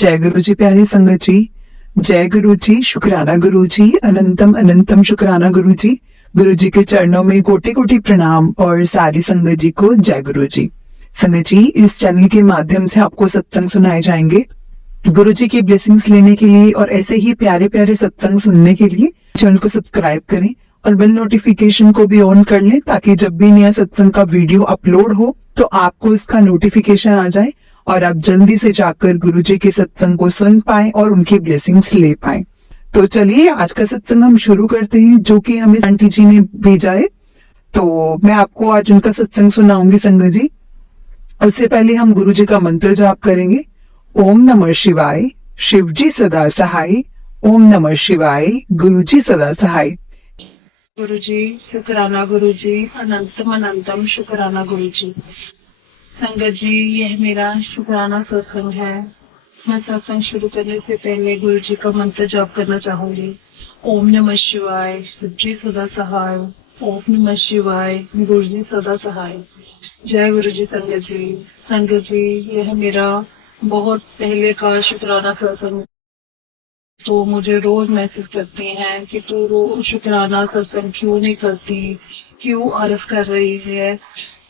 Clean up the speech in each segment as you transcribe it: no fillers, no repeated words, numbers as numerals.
जय गुरु जी प्यारी संगत जी, जय गुरु जी, शुक्राना गुरु जी, अनंतम अनंतम शुक्राना गुरु जी। गुरु जी के चरणों में कोटि कोटि प्रणाम और सारी संगत जी को जय गुरु जी। संगत जी, इस चैनल के माध्यम से आपको सत्संग सुनाए जाएंगे। गुरु जी की ब्लेसिंग्स लेने के लिए और ऐसे ही प्यारे प्यारे सत्संग सुनने के लिए चैनल को सब्सक्राइब करें और बेल नोटिफिकेशन को भी ऑन कर लें, ताकि जब भी नया सत्संग का वीडियो अपलोड हो तो आपको इसका नोटिफिकेशन आ जाए और आप जल्दी से जाकर गुरु जी के सत्संग को सुन पाए और उनकी ब्लेसिंग्स ले पाए। तो चलिए आज का सत्संग हम शुरू करते हैं, जो कि हमें आंटी जी ने भेजा है। तो मैं आपको आज उनका सत्संग सुनाऊंगी संगत जी। उससे पहले हम गुरु जी का मंत्र जाप करेंगे। ओम नमः शिवाय, शिव जी सदा सहाय। ओम नमः शिवाय, गुरु जी सदा सहाय। गुरु जी शुक्राना गुरु जी, अनंतम अनंतम शुक्राना गुरु जी। संगत जी, यह मेरा शुक्राना सत्संग है। मैं सत्संग शुरू करने से पहले गुरु जी का मंत्र जाप करना चाहूंगी। ओम नमः शिवाय, शिव जी सदा सहाय। ओम नमः शिवाय, गुरु जी सदा सहाय। जय गुरु जी। संगत जी, यह मेरा बहुत पहले का शुक्राना सत्संग। तो मुझे रोज मैसेज करती हैं कि तू रोज शुक्राना सत्संग क्यों नहीं करती, क्यों आलस कर रही है,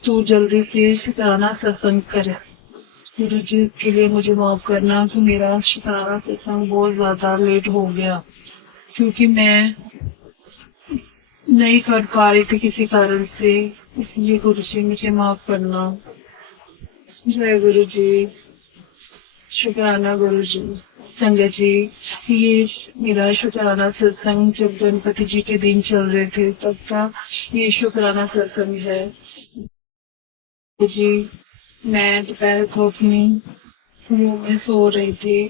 तू जल्दी से शुक्राना सत्संग करे। गुरु जी के लिए मुझे माफ करना कि मेरा शुक्राना सत्संग बहुत ज्यादा लेट हो गया, क्योंकि मैं नहीं कर पा रही थी किसी कारण से, इसलिए गुरु जी मुझे माफ करना। जय गुरु जी। शुक्राना गुरु जी। संगत जी, ये मेरा शुक्राना सत्संग जब गणपति जी के दिन चल रहे थे तब का ये शुक्राना सत्संग है। जी, मैं दोपहर को अपनी रूम में सो रही थी,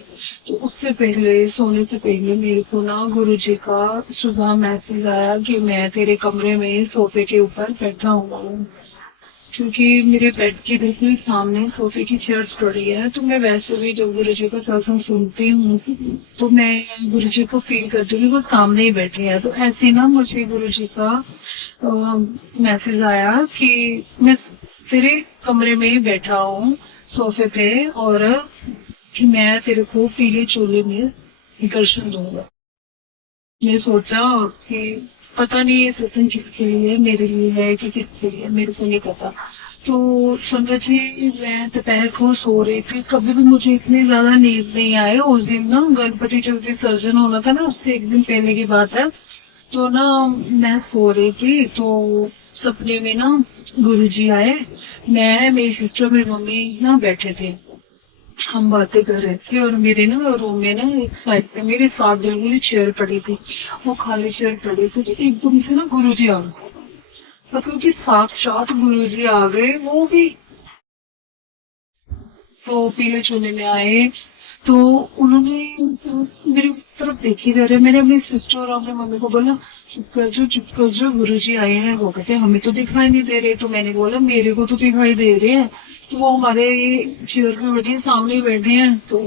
तो उससे पहले सोने से पहले मेरे को ना गुरु जी का सुबह मैसेज आया कि मैं तेरे कमरे में सोफे के ऊपर बैठा हुआ हूँ। क्योंकि मेरे बेड के बिल्कुल सामने सोफे की चेयर्स पड़ी है, तो मैं वैसे भी जब गुरु जी का सत्संग सुनती हूँ तो मैं गुरु जी को फील करती हूँ कि वो सामने ही बैठे हैं। तो ऐसे ना मुझे गुरु जी का मैसेज आया कि मैं तेरे कमरे में ही बैठा हूँ सोफे पे, और कि मैं तेरे को पीले चोले में दर्शन दूंगा। मैं सोचा कि पता नहीं ये सत्संग किसके लिए, मेरे लिए है कि किसके लिए, मेरे को नहीं पता। तो संगत जी, मैं दोपहर को सो रही थी, कभी भी मुझे इतनी ज्यादा नींद नहीं आए। उस दिन ना गणपति जी विसर्जन होना था ना, उससे एक दिन पहले की बात है। तो ना मैं सो रही थी, तो सपने में ना गुरु जी आए। मैं, मेरी सिस्टर, मेरी मम्मी ना बैठे थे, हम बातें कर रहे थे, और मेरे ना रूम में ना एक साइड पे मेरे साथ बिल्कुल चेयर पड़ी थी, वो खाली चेयर पड़ी थी। तो एकदम से ना गुरु जी आ गए, मतलब कि साक्षात गुरु जी आ गए। वो भी तो पीले चोले में आए, तो उन्होंने मेरी तरफ देखी जा रहे। मैंने अपनी सिस्टर और अपनी मम्मी को बोला चुप कर जो, गुरु जी आए हैं। वो कहते हमें तो दिखाई नहीं दे रहे। तो मैंने बोला मेरे को तो दिखाई दे रहे हैं। तो वो हमारे चेयर पे बैठे सामने ही बैठे हैं। तो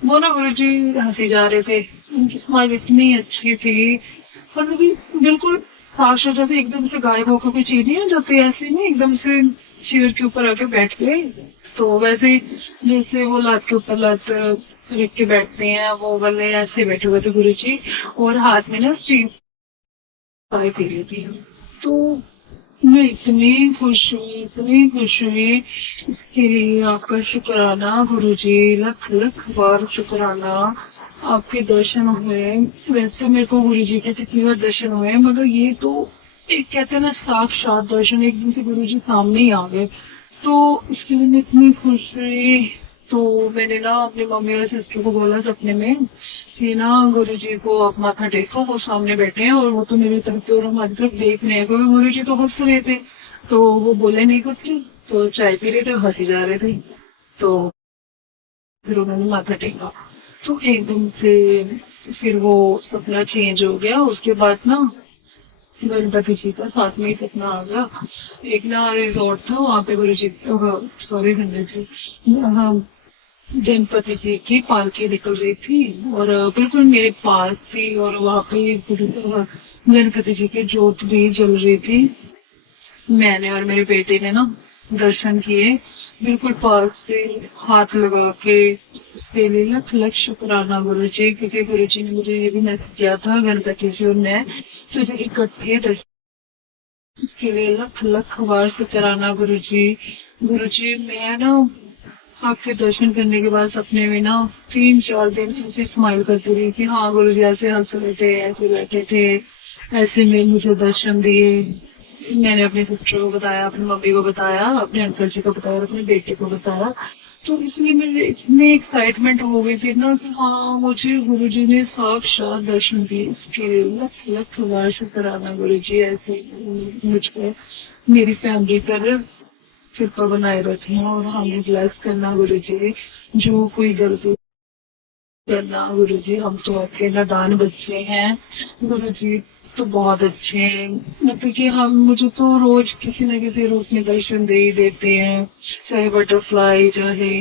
वो ना गुरु जी हंसी जा रहे थे, उनकी स्माइल इतनी अच्छी थी, मतलब कि बिल्कुल साक्षात जैसे एकदम से गायब होकर कोई चीज नहीं आ जाती, ऐसे नहीं एकदम से चेयर के ऊपर आके बैठ गए। तो वैसे जैसे वो लात के ऊपर लात रख के बैठते हैं, वो वाले ऐसे बैठे हुए थे गुरु जी, और हाथ में ना स्टील चाय पी रही थी। तो मैं इतनी खुश हुई। इसके लिए आपका शुक्राना गुरु जी, लख लख बार शुक्राना। आपके दर्शन हुए, वैसे मेरे को गुरु जी के कितनी बार दर्शन हुए, मगर ये तो एक कहते हैं ना साक्षात दर्शन, एकदम से गुरु जी सामने ही आ गए। तो इसके लिए मैं इतनी खुश हुई। तो मैंने ना अपनी मम्मी और सिस्टर को बोला सपने में कि ना गुरु जी को आप माथा टेको, वो सामने बैठे हैं और वो तो मेरी तरफ और हमारी तरफ देख रहे हैं, क्योंकि गुरु जी तो हंस रहे थे। तो वो बोले नहीं कुछ, तो चाय पी रहे थे, हंसी जा रहे थे। तो फिर उन्होंने माथा टेका, तो एकदम से फिर वो सपना चेंज हो गया। उसके बाद ना गणपति जी का साथ में ही सपना आ गया। एक ना रिजॉर्ट था, वहाँ पे गुरु जी, सॉरी गणपति जी, गणपति जी की पालकी निकल रही थी और बिल्कुल मेरे पास थी, और वहाँ पे गणपति जी की जोत भी जल रही थी। मैंने और मेरे बेटे ने ना दर्शन किए, बिल्कुल पास से हाथ लगा के। उसके लिए लख लख शुक्राना गुरु जी, क्योंकि गुरु जी ने मुझे ये भी मैसेज किया था, गणपति जी और मैं तुझे इकट्ठे दर्शन, उसके लिए लख लख बार शुक्राना गुरु जी। गुरु जी मैं ना आपके दर्शन करने के बाद सपने में ना 3-4 दिन ऐसे स्माइल करती रही कि हाँ गुरु जी ऐसे हंस रहे थे, ऐसे बैठे थे, ऐसे में मुझे दर्शन दिए। मैंने अपने सिस्टर को बताया, अपनी मम्मी को बताया, अपने अंकल जी को बताया, अपने बेटे को बताया। तो इसलिए मुझे इतनी एक्साइटमेंट हो गई थी ना कि हाँ मुझे गुरु जी ने साक्षात दर्शन दिए। इसके लिए लख लख बार शुक्राना गुरु जी, ऐसे मुझ पर मेरी फैमिली पर कृपा बनाए रखें और हमें ब्लेस करना गुरु जी। जो कोई गलती करना गुरु जी, हम तो आपके नादान बच्चे हैं गुरु जी, तो बहुत अच्छे हैं। मतलब कि हम मुझे तो रोज किसी न किसी रूप में दर्शन दे ही देते हैं, चाहे बटरफ्लाई, चाहे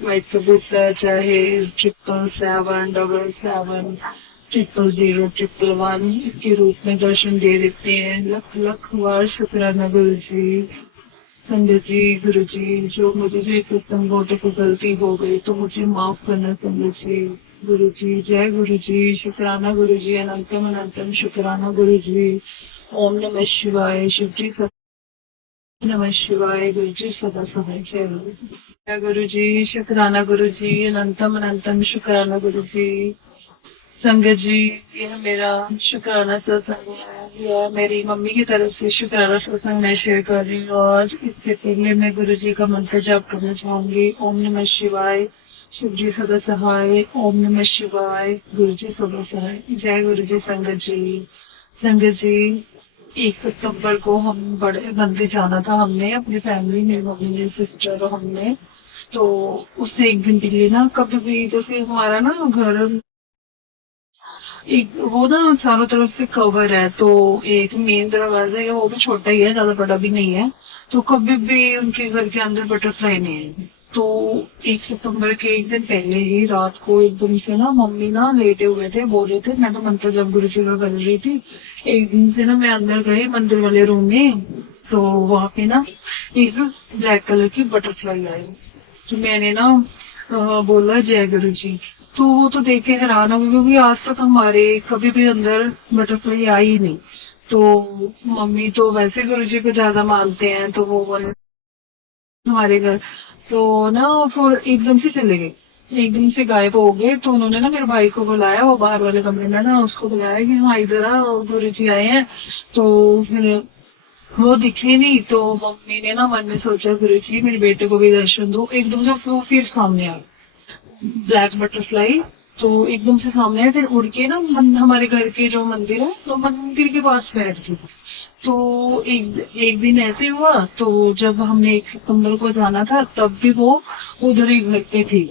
व्हाइट कबूतर, चाहे 777, 700, 111 इसके रूप में दर्शन दे देते हैं। लख लख बार शुक्राना गुरु जी। संजय जी, गुरु जी, जो मुझे जो सत्संगों से कोई गलती हो गई तो मुझे माफ करना संजय जी। गुरु जी, जय गुरु जी, शुक्राना गुरु जी, अनंतम अनंतम शुक्राना गुरु जी। ओम नमः शिवाय, शिव जी सदा नमः शिवाय, गुरु जी सदा समय, जय गुरु जी। जय गुरु जी, शुक्राना गुरु जी, अनंतम अनंतम शुक्राना गुरु जी। संगत जी, यह मेरा शुक्राना सत्संग है, यह मेरी मम्मी की तरफ से शुक्राना सत्संग मैं शेयर कर रही हूँ आज। इससे पहले मैं गुरु जी का मंत्र जाप करना चाहूंगी। ओम नमः शिवाय, शिव जी सदा सहाय, ओम नमः शिवाय, गुरु जी सदा सहाय, जय गुरु जी। संगत जी, संगत जी, 1 सितंबर को हम बड़े मंदिर जाना था, हमने अपनी फैमिली, मेरी मम्मी, मेरी सिस्टर और हमने। तो उससे एक दिन पहले ना कभी भी जैसे हमारा ना घर एक वो ना चारों तरफ से कवर है, तो एक मेन दरवाजा है, वो भी छोटा ही है, ज्यादा बड़ा भी नहीं है। तो कभी भी उनके घर के अंदर बटरफ्लाई नहीं है। तो 1 सितंबर के एक दिन पहले ही रात को एकदम से ना मम्मी ना लेटे हुए थे, बोल रहे थे, मैं तो मंत्र जब गुरु जी का कर रही थी। एक दिन से ना मैं अंदर गई मंदिर वाले रूम में, तो वहां पे ना एक ब्लैक कलर की बटरफ्लाई आई। तो मैंने ना बोला जय गुरु जी। तो वो तो देख के हैरान हो गई, क्योंकि आज तक हमारे कभी भी अंदर बटरफ्लाई आई ही नहीं। तो मम्मी तो वैसे गुरु जी को ज्यादा मानते हैं, तो वो बोले हमारे घर। तो ना फिर एकदम से चले गए, एकदम से गायब हो गए। तो उन्होंने ना मेरे भाई को बुलाया, वो बाहर वाले कमरे में ना, उसको बुलाया कि हाँ इधर आ, गुरु जी आए हैं। तो फिर वो दिखे नहीं। तो मम्मी ने ना मन में सोचा गुरु जी मेरे बेटे को भी दर्शन दो। एकदम से वो फिर सामने आ ब्लैक बटरफ्लाई। तो एकदम से सामने है, फिर उड़ के ना हमारे घर के जो मंदिर है, तो मंदिर के पास बैठ गई। तो एक दिन ऐसे हुआ, तो जब हमने 1 सितंबर को जाना था तब भी वो उधर ही घर पे थी।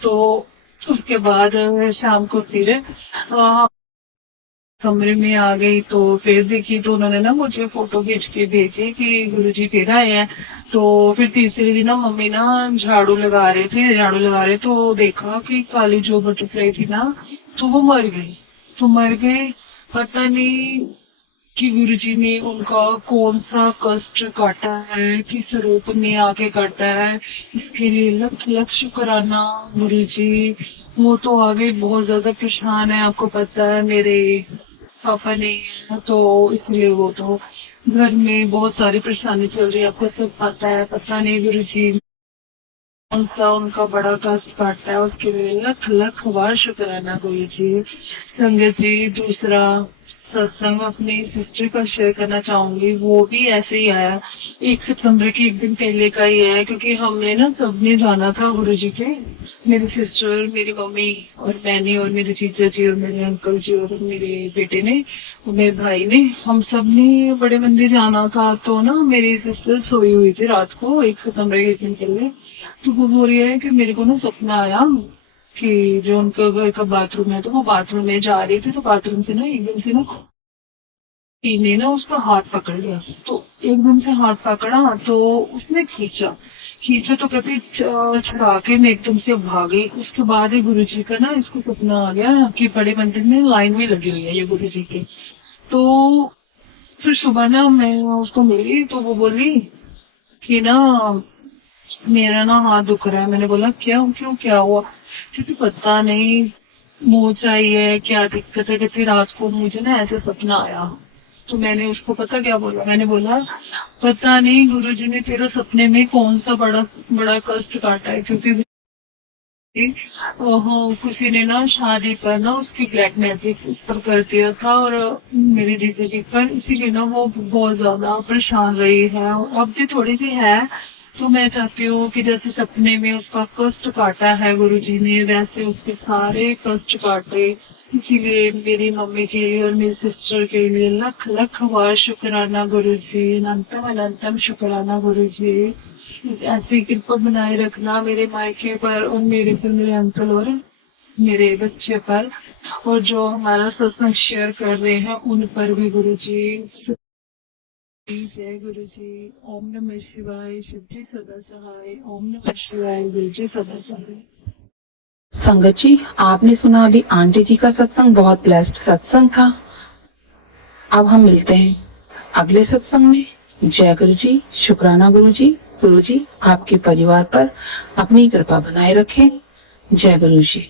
तो उसके बाद शाम को फिर कमरे में आ गई, तो फिर देखी तो उन्होंने ना मुझे फोटो खींच के भेजी कि गुरुजी फिर आए हैं। तो फिर तीसरे दिन ना मम्मी ना झाड़ू लगा रहे तो देखा कि काली जो बटरफ्लाई थी ना, तो वो मर गई। तो मर गई, पता नहीं कि गुरुजी ने उनका कौन सा कष्ट काटा है, किस रूप में आके काटा है। इसके लिए लख लख शुक्राना गुरुजी। वो तो आगे बहुत ज्यादा परेशान है, आपको पता है मेरे पापा नहीं है, तो इसलिए वो तो घर में बहुत सारी परेशानी चल रही है, आपको सब पता है। पता नहीं गुरुजी कौन सा उनका बड़ा कष्ट काटता है, उसके लिए लख लख बार शुक्राना गुरुजी। संगत जी, दूसरा सत्संग अपनी सिस्टर का शेयर करना चाहूंगी। वो भी ऐसे ही आया, 1 सितंबर के एक दिन पहले का ही है, क्योंकि हमने ना सबने जाना था गुरुजी के, मेरी सिस्टर, मेरी मम्मी और मैंने और मेरे जीजा जी और मेरे अंकल जी और मेरे बेटे ने और मेरे भाई ने, हम सब ने बड़े मंदिर जाना था। तो ना मेरी सिस्टर सोई हुई थी रात को 1 सितंबर के एक दिन पहले। तो वो बोल रही है कि मेरे को ना सपना आया कि जो उनका घर का बाथरूम है, तो वो बाथरूम में जा रही थी, तो बाथरूम से ना एकदम से ना ने ना उसका हाथ पकड़ लिया। तो एकदम से हाथ पकड़ा तो उसने खींचा, खींचा तो कहते छुड़ा के मैं एकदम से भागी। उसके बाद ही गुरु जी का ना इसको सपना आ गया कि बड़े मंदिर में लाइन में लगी हुई है ये गुरु जी की। तो फिर सुबह ना मैं उसको मिली, तो वो बोली कि ना मेरा ना हाथ दुख रहा है। मैंने बोला क्यों क्यों क्या हुआ? क्योंकि पता नहीं मोच आई है, क्या दिक्कत है। कहती रात को मुझे ना ऐसे सपना आया। तो मैंने उसको पता क्या बोला? मैंने बोला पता नहीं गुरुजी ने तेरा सपने में कौन सा बड़ा बड़ा कष्ट काटा है, क्योंकि ओहो किसी ने ना शादी पर ना उसकी ब्लैक मैजिक ऊपर कर दिया था, और मेरी दीदी जी पर, इसीलिए ना वो बहुत ज्यादा परेशान रही है और अब भी थोड़ी सी है। तो मैं चाहती हूँ कि जैसे सपने में उसका कष्ट काटा है गुरुजी ने, वैसे उसके सारे कष्ट काटे। इसीलिए मेरी मम्मी के लिए और मेरी सिस्टर के लिए लख लख बार शुक्राना गुरुजी, अनंतम अनंतम शुक्राना गुरुजी। ऐसी कृपा बनाए रखना मेरे मायके पर और मेरे पर, मेरे अंकल और मेरे बच्चे पर, और जो हमारा सत्संग शेयर कर रहे हैं उन पर भी गुरुजी। जय गुरुजी। ओम नमः शिवाय। शिव जी सदा सहाय। ओम नमः शिवाय। गुरु जी सदा सहाय। संगत जी, आपने सुना अभी आंटी जी का सत्संग, बहुत ब्लेस्ड सत्संग था। अब हम मिलते हैं अगले सत्संग में। जय गुरु जी। शुक्राना गुरु जी। गुरु जी आपके परिवार पर अपनी कृपा बनाए रखें। जय गुरु जी।